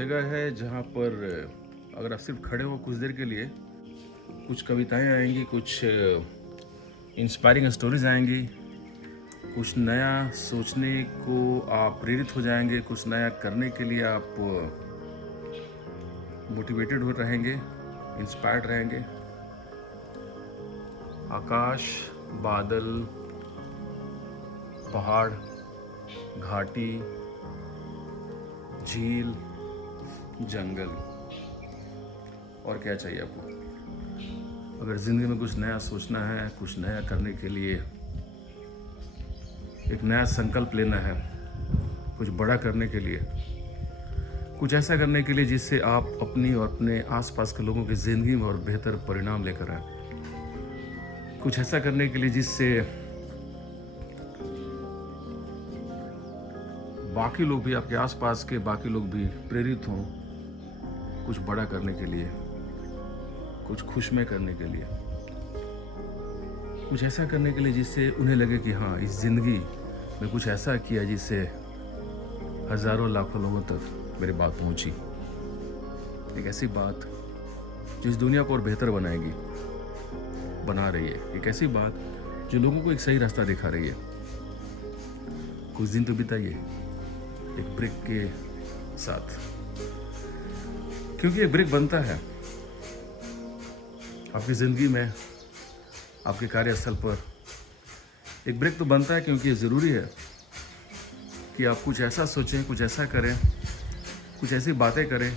जगह है जहाँ पर अगर आप सिर्फ खड़े हो कुछ देर के लिए, कुछ कविताएं आएंगी, कुछ इंस्पायरिंग स्टोरीज आएंगी, कुछ नया सोचने को आप प्रेरित हो जाएंगे, कुछ नया करने के लिए आप मोटिवेटेड हो रहेंगे, इंस्पायर्ड रहेंगे। आकाश, बादल, पहाड़, घाटी, झील, जंगल, और क्या चाहिए आपको? अगर ज़िंदगी में कुछ नया सोचना है, कुछ नया करने के लिए एक नया संकल्प लेना है, कुछ बड़ा करने के लिए, कुछ ऐसा करने के लिए जिससे आप अपनी और अपने आसपास के लोगों की ज़िंदगी में और बेहतर परिणाम लेकर आए, कुछ ऐसा करने के लिए जिससे बाकी लोग भी, आपके आसपास के बाकी लोग भी प्रेरित हों कुछ बड़ा करने के लिए, कुछ खुशमय करने के लिए, कुछ ऐसा करने के लिए जिससे उन्हें लगे कि हाँ, इस ज़िंदगी में कुछ ऐसा किया जिससे हज़ारों लाखों लोगों तक मेरी बात पहुंची। एक ऐसी बात जो इस दुनिया को और बेहतर बनाएगी, बना रही है। एक ऐसी बात जो लोगों को एक सही रास्ता दिखा रही है। कुछ दिन तो बिताइए एक ब्रेक के साथ, क्योंकि एक ब्रेक बनता है आपकी ज़िंदगी में, आपके कार्यस्थल पर। एक ब्रेक तो बनता है क्योंकि ये ज़रूरी है कि आप कुछ ऐसा सोचें, कुछ ऐसा करें, कुछ ऐसी बातें करें,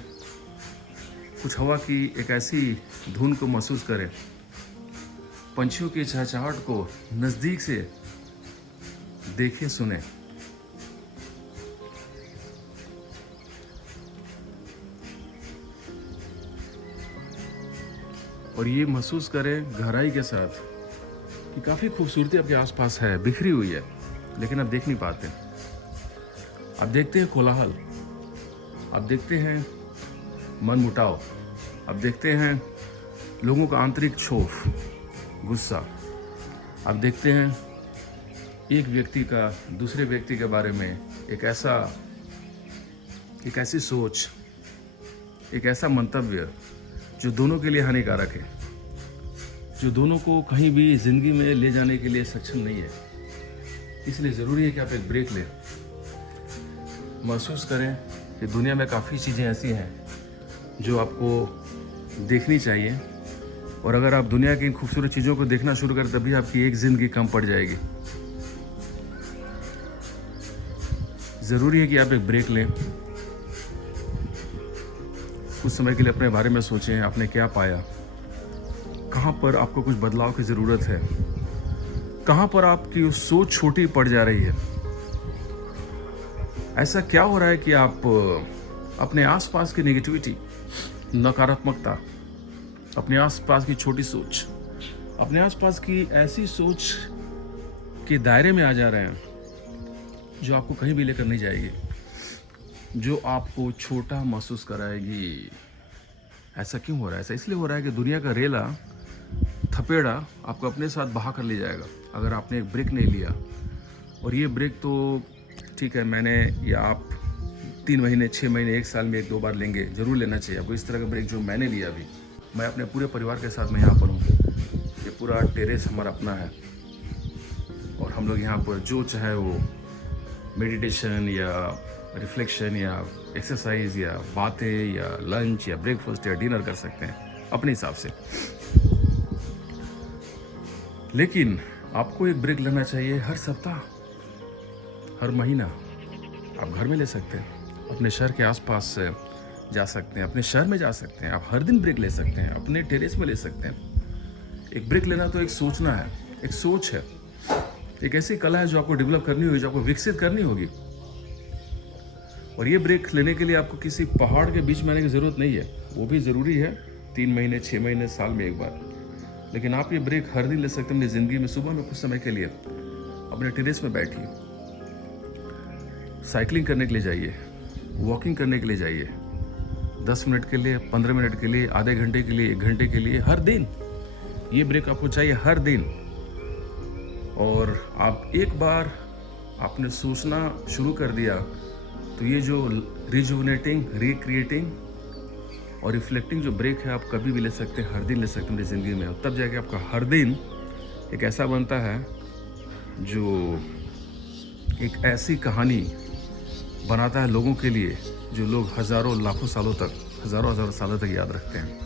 कुछ हवा की एक ऐसी धुन को महसूस करें, पंछियों की चहचहाहट को नज़दीक से देखें, सुने। और ये महसूस करें गहराई के साथ कि काफ़ी खूबसूरती आपके आसपास है, बिखरी हुई है, लेकिन आप देख नहीं पाते। आप देखते हैं कोलाहल, आप देखते हैं मनमुटाव, आप देखते हैं लोगों का आंतरिक क्षोभ, गुस्सा। आप देखते हैं एक व्यक्ति का दूसरे व्यक्ति के बारे में एक ऐसी सोच, एक ऐसा मंतव्य जो दोनों के लिए हानिकारक है, जो दोनों को कहीं भी ज़िंदगी में ले जाने के लिए सक्षम नहीं है। इसलिए ज़रूरी है कि आप एक ब्रेक लें, महसूस करें कि दुनिया में काफ़ी चीज़ें ऐसी हैं जो आपको देखनी चाहिए, और अगर आप दुनिया की इन खूबसूरत चीज़ों को देखना शुरू करें तभी आपकी एक ज़िंदगी कम पड़ जाएगी। ज़रूरी है कि आप एक ब्रेक लें, कुछ समय के लिए अपने बारे में सोचें, आपने क्या पाया, कहाँ पर आपको कुछ बदलाव की ज़रूरत है, कहाँ पर आपकी सोच छोटी पड़ जा रही है। ऐसा क्या हो रहा है कि आप अपने आसपास की नेगेटिविटी, नकारात्मकता, अपने आसपास की छोटी सोच, अपने आसपास की ऐसी सोच के दायरे में आ जा रहे हैं जो आपको कहीं भी लेकर नहीं जाएगी, जो आपको छोटा महसूस कराएगी। ऐसा क्यों हो रहा है? ऐसा इसलिए हो रहा है कि दुनिया का रेला, थपेड़ा आपको अपने साथ बहा कर ले जाएगा अगर आपने एक ब्रेक नहीं लिया। और ये ब्रेक तो ठीक है, मैंने या आप 3 महीने, 6 महीने, 1 साल में 1-2 बार लेंगे, ज़रूर लेना चाहिए आपको। इस तरह का ब्रेक जो मैंने लिया अभी, मैं अपने पूरे परिवार के साथ मैं यहाँ पर हूँ। ये पूरा टेरेस हमारा अपना है और हम लोग यहाँ पर जो चाहे वो मेडिटेशन या रिफ्लेक्शन या एक्सरसाइज या बातें या लंच या ब्रेकफास्ट या डिनर कर सकते हैं अपने हिसाब से। लेकिन आपको एक ब्रेक लेना चाहिए हर सप्ताह, हर महीना। आप घर में ले सकते हैं, अपने शहर के आसपास जा सकते हैं, अपने शहर में जा सकते हैं, आप हर दिन ब्रेक ले सकते हैं, अपने टेरेस में ले सकते हैं। एक ब्रेक लेना तो एक सोचना है, एक सोच है, एक ऐसी कला है जो आपको डेवलप करनी होगी, जो आपको विकसित करनी होगी। और ये ब्रेक लेने के लिए आपको किसी पहाड़ के बीच में आने की ज़रूरत नहीं है। वो भी ज़रूरी है 3 महीने, 6 महीने, साल में एक बार। लेकिन आप ये ब्रेक हर दिन ले सकते हैं अपनी ज़िंदगी में। सुबह में कुछ समय के लिए अपने टेरेस में बैठिए, साइकिलिंग करने के लिए जाइए, वॉकिंग करने के लिए जाइए, 10 मिनट के लिए, 15 मिनट के लिए, आधे घंटे के लिए, 1 घंटे के लिए, हर दिन ये ब्रेक आपको चाहिए, हर दिन। और आप एक बार आपने सोचना शुरू कर दिया तो तो ये जो रिजुवनेटिंग, रिक्रिएटिंग और रिफ्लेक्टिंग जो ब्रेक है आप कभी भी ले सकते हैं, हर दिन ले सकते हैं अपनी ज़िंदगी में, और तब जाके आपका हर दिन एक ऐसा बनता है जो एक ऐसी कहानी बनाता है लोगों के लिए जो लोग हज़ारों लाखों सालों तक, हज़ारों सालों तक याद रखते हैं।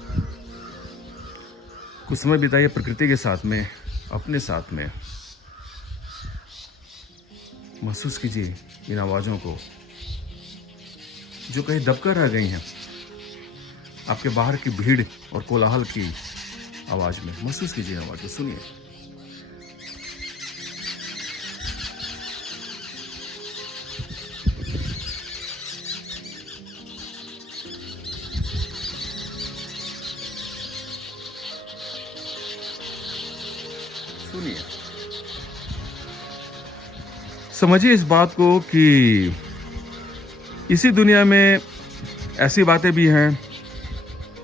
कुछ समय बिताइए प्रकृति के साथ में, अपने साथ में। महसूस कीजिए इन आवाज़ों को जो कहीं दबकर रह गई हैं आपके बाहर की भीड़ और कोलाहल की आवाज़ में। महसूस कीजिए आवाज़ को, सुनिए। सुनिए, समझिए इस बात को कि इसी दुनिया में ऐसी बातें भी हैं,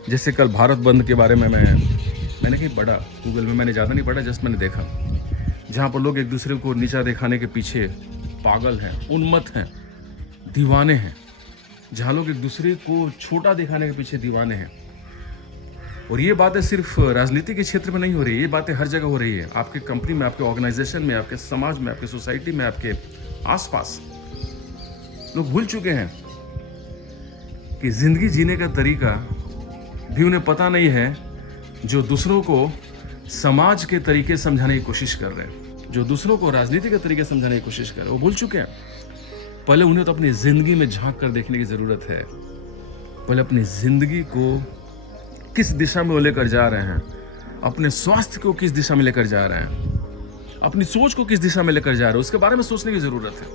जैसे कल भारत बंद के बारे में मैंने कहीं पढ़ा, गूगल में, मैंने ज़्यादा नहीं पढ़ा, जस्ट मैंने देखा, जहाँ पर लोग एक दूसरे को नीचा दिखाने के पीछे पागल हैं, उन्मत्त हैं, दीवाने हैं, जहाँ लोग एक दूसरे को छोटा दिखाने के पीछे दीवाने हैं। और ये बातें सिर्फ राजनीति के क्षेत्र में नहीं हो रही, ये बातें हर जगह हो रही है, आपके कंपनी में, आपके ऑर्गेनाइजेशन में, आपके समाज में, आपके सोसाइटी में, आपके आसपास। लोग भूल चुके हैं कि जिंदगी जीने का तरीका भी उन्हें पता नहीं है, जो दूसरों को समाज के तरीके समझाने की कोशिश कर रहे हैं, जो दूसरों को राजनीति के तरीके समझाने की कोशिश कर रहे हैं, वो भूल चुके हैं। पहले उन्हें तो अपनी जिंदगी में झांक कर देखने की जरूरत है। पहले अपनी जिंदगी को किस दिशा में वो लेकर जा रहे हैं, अपने स्वास्थ्य को किस दिशा में लेकर जा रहे हैं, अपनी सोच को किस दिशा में लेकर जा रहे हैं, उसके बारे में सोचने की जरूरत है।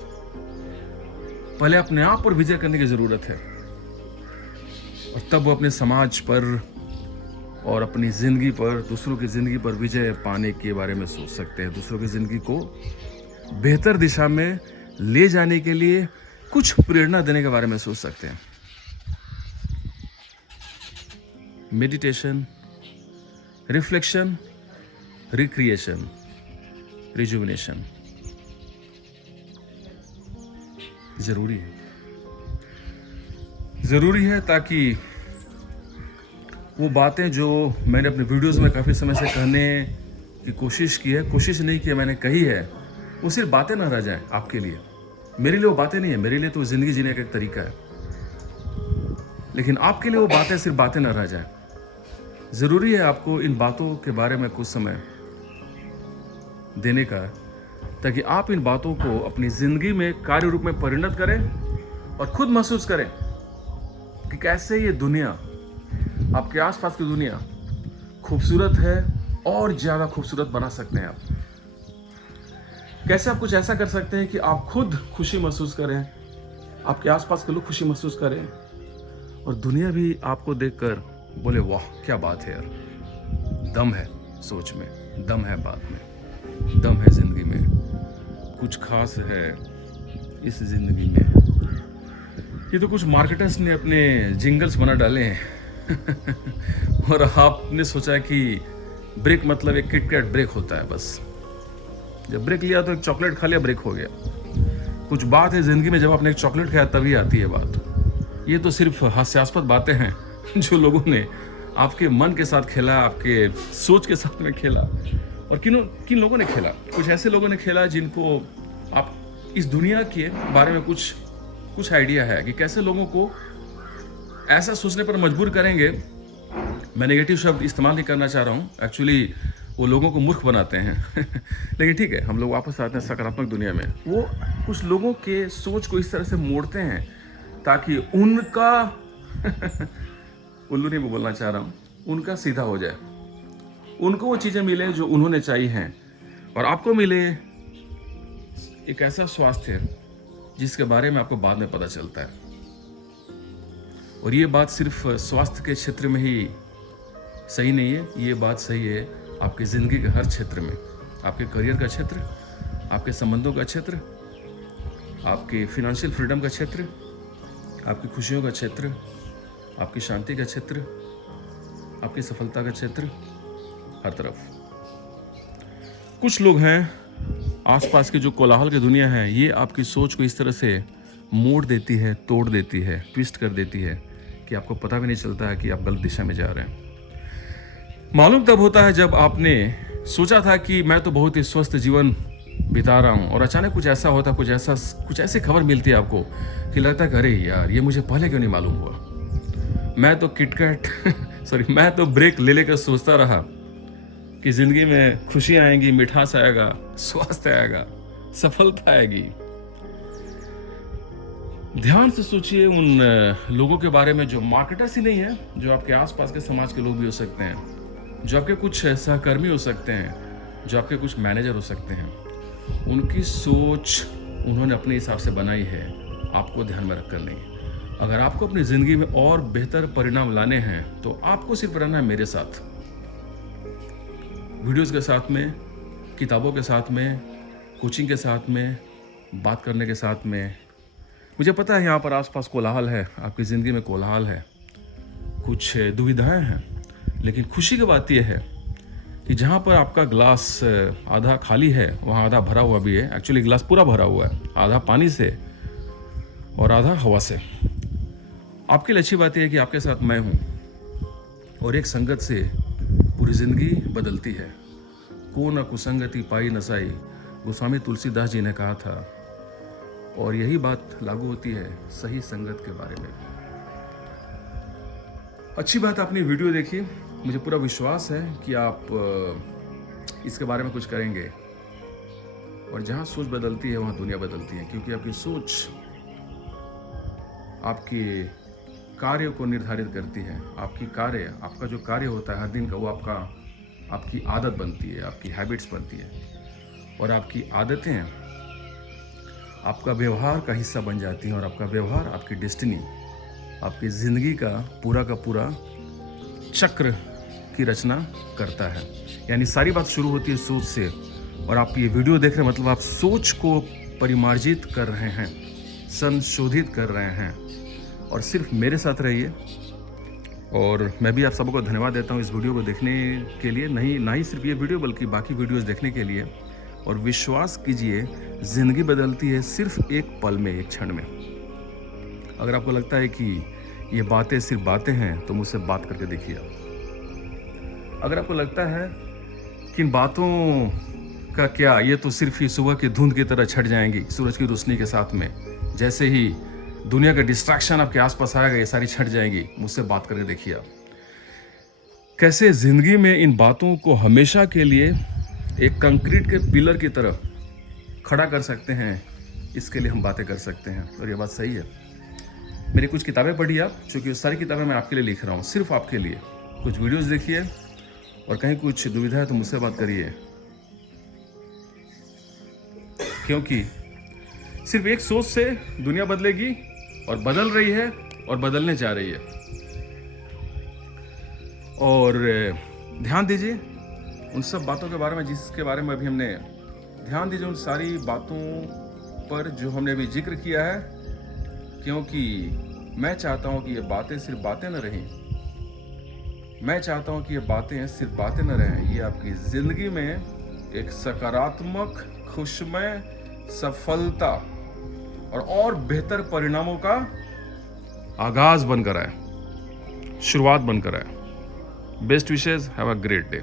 पहले अपने आप पर विजय करने की जरूरत है, और तब वो अपने समाज पर और अपनी जिंदगी पर, दूसरों की जिंदगी पर विजय पाने के बारे में सोच सकते हैं। दूसरों की जिंदगी को बेहतर दिशा में ले जाने के लिए कुछ प्रेरणा देने के बारे में सोच सकते हैं। मेडिटेशन, रिफ्लेक्शन, रिक्रिएशन, रिजुविनेशन जरूरी है, जरूरी है, ताकि वो बातें जो मैंने अपने वीडियोस में काफ़ी समय से कहने की कोशिश की है, कोशिश नहीं की है, मैंने कही है, वो सिर्फ बातें ना रह जाएं आपके लिए। मेरे लिए वो बातें नहीं है, मेरे लिए तो ज़िंदगी जीने का एक तरीका है, लेकिन आपके लिए वो बातें सिर्फ बातें ना रह जाएं। ज़रूरी है आपको इन बातों के बारे में कुछ समय देने का, ताकि आप इन बातों को अपनी ज़िंदगी में कार्य रूप में परिणत करें और खुद महसूस करें कि कैसे ये दुनिया, आपके आसपास की दुनिया खूबसूरत है और ज़्यादा खूबसूरत बना सकते हैं आप। कैसे आप कुछ ऐसा कर सकते हैं कि आप खुद खुशी महसूस करें, आपके आसपास के लोग खुशी महसूस करें, और दुनिया भी आपको देखकर बोले वाह क्या बात है यार, दम है सोच में, दम है बात में, दम है ज़िंदगी में, कुछ खास है इस ज़िंदगी में। ये तो कुछ मार्केटर्स ने अपने जिंगल्स बना डाले हैं और आपने सोचा कि ब्रेक मतलब एक किटकैट ब्रेक होता है, बस जब ब्रेक लिया तो एक चॉकलेट खा लिया, ब्रेक हो गया। कुछ बात है ज़िंदगी में, जब आपने एक चॉकलेट खाया तभी आती है बात। ये तो सिर्फ हास्यास्पद बातें हैं जो लोगों ने आपके मन के साथ खेला, आपके सोच के साथ में खेला। और किन लोगों ने खेला? कुछ ऐसे लोगों ने खेला जिनको आप इस दुनिया के बारे में कुछ आइडिया है कि कैसे लोगों को ऐसा सोचने पर मजबूर करेंगे। मैं नेगेटिव शब्द इस्तेमाल नहीं करना चाह रहा हूँ, एक्चुअली वो लोगों को मूर्ख बनाते हैं लेकिन ठीक है, हम लोग वापस आते हैं सकारात्मक दुनिया में। वो कुछ लोगों के सोच को इस तरह से मोड़ते हैं ताकि उनका उल्लू नहीं बोलना चाह रहा हूँ, उनका सीधा हो जाए, उनको वो चीज़ें मिले जो उन्होंने चाहिए हैं, और आपको मिले एक ऐसा स्वास्थ्य जिसके बारे में आपको बाद में पता चलता है। और ये बात सिर्फ स्वास्थ्य के क्षेत्र में ही सही नहीं है, ये बात सही है आपकी ज़िंदगी के हर क्षेत्र में। आपके करियर का क्षेत्र, आपके संबंधों का क्षेत्र, आपके फिनेंशियल फ्रीडम का क्षेत्र, आपकी खुशियों का क्षेत्र, आपकी शांति का क्षेत्र, आपकी सफलता का क्षेत्र, हर तरफ। कुछ लोग हैं आसपास की जो कोलाहल की दुनिया है, ये आपकी सोच को इस तरह से मोड़ देती है, तोड़ देती है, ट्विस्ट कर देती है कि आपको पता भी नहीं चलता है कि आप गलत दिशा में जा रहे हैं। मालूम तब होता है जब आपने सोचा था कि मैं तो बहुत ही स्वस्थ जीवन बिता रहा हूँ और अचानक कुछ ऐसा होता, कुछ ऐसी खबर मिलती है आपको कि लगता है कि अरे यार, ये मुझे पहले क्यों नहीं मालूम हुआ। मैं तो मैं तो ब्रेक ले लेकर सोचता रहा कि जिंदगी में खुशी आएगी, मिठास आएगा, स्वास्थ्य आएगा, सफलता आएगी। ध्यान से सोचिए उन लोगों के बारे में जो मार्केटर्स ही नहीं है, जो आपके आसपास के समाज के लोग भी हो सकते हैं, जो आपके कुछ सहकर्मी हो सकते हैं, जो आपके कुछ मैनेजर हो सकते हैं। उनकी सोच उन्होंने अपने हिसाब से बनाई है, आपको ध्यान में रखकर नहीं। अगर आपको अपनी ज़िंदगी में और बेहतर परिणाम लाने हैं तो आपको सिर्फ रहना है मेरे साथ, वीडियोस के साथ में, किताबों के साथ में, कोचिंग के साथ में, बात करने के साथ में। मुझे पता है यहाँ पर आसपास कोलाहल है, आपकी ज़िंदगी में कोलाहल है, कुछ दुविधाएं हैं, लेकिन खुशी की बात यह है कि जहाँ पर आपका ग्लास आधा खाली है वहाँ आधा भरा हुआ भी है। एक्चुअली ग्लास पूरा भरा हुआ है, आधा पानी से और आधा हवा से। आपके लिए अच्छी बात यह है कि आपके साथ मैं हूँ और एक संगत से पूरी ज़िंदगी बदलती है। को न कुसंगति पाई नसाई, गोस्वामी तुलसीदास जी ने कहा था, और यही बात लागू होती है सही संगत के बारे में। अच्छी बात आपने वीडियो देखी, मुझे पूरा विश्वास है कि आप इसके बारे में कुछ करेंगे। और जहाँ सोच बदलती है वहाँ दुनिया बदलती है, क्योंकि आपकी सोच आपके कार्य को निर्धारित करती है। आपका जो कार्य होता है हर दिन का, वो आपकी आदत बनती है, आपकी हैबिट्स बनती है। और आपकी आदतें आपका व्यवहार का हिस्सा बन जाती हैं, और आपका व्यवहार आपकी डेस्टिनी, आपकी ज़िंदगी का पूरा चक्र की रचना करता है। यानी सारी बात शुरू होती है सोच से, और आप ये वीडियो देख रहे हैं मतलब आप सोच को परिमार्जित कर रहे हैं, संशोधित कर रहे हैं। और सिर्फ मेरे साथ रहिए। और मैं भी आप सबको धन्यवाद देता हूँ इस वीडियो को देखने के लिए, ना ही सिर्फ ये वीडियो बल्कि बाकी वीडियोस देखने के लिए। और विश्वास कीजिए, ज़िंदगी बदलती है सिर्फ एक पल में, एक क्षण में। अगर आपको लगता है कि ये बातें सिर्फ बातें हैं तो मुझसे बात करके देखिए आप। अगर आपको लगता है कि इन बातों का क्या, ये तो सिर्फ ही सुबह की धुंध की तरह छट जाएंगी सूरज की रोशनी के साथ में, जैसे ही दुनिया का डिस्ट्रैक्शन आपके आसपास आएगा ये सारी छट जाएंगी, मुझसे बात करके देखिए आप। कैसे ज़िंदगी में इन बातों को हमेशा के लिए एक कंक्रीट के पिलर की तरह खड़ा कर सकते हैं, इसके लिए हम बातें कर सकते हैं। और ये बात सही है। मेरी कुछ किताबें पढ़िए आप, क्योंकि सारी किताबें मैं आपके लिए लिख रहा हूँ, सिर्फ आपके लिए। कुछ वीडियोस देखिए, और कहीं कुछ दुविधा है तो मुझसे बात करिए, क्योंकि सिर्फ एक सोच से दुनिया बदलेगी, और बदल रही है और बदलने जा रही है। और ध्यान दीजिए उन सब बातों के बारे में जिसके बारे में अभी हमने ध्यान दीजिए, उन सारी बातों पर जो हमने अभी जिक्र किया है, क्योंकि मैं चाहता हूं कि ये बातें सिर्फ बातें न रहें। मैं चाहता हूं कि ये बातें सिर्फ बातें न रहें, ये आपकी ज़िंदगी में एक सकारात्मक, खुशमय सफलता और बेहतर परिणामों का आगाज बनकर आए, शुरुआत बनकर आए। Best wishes, have a great day.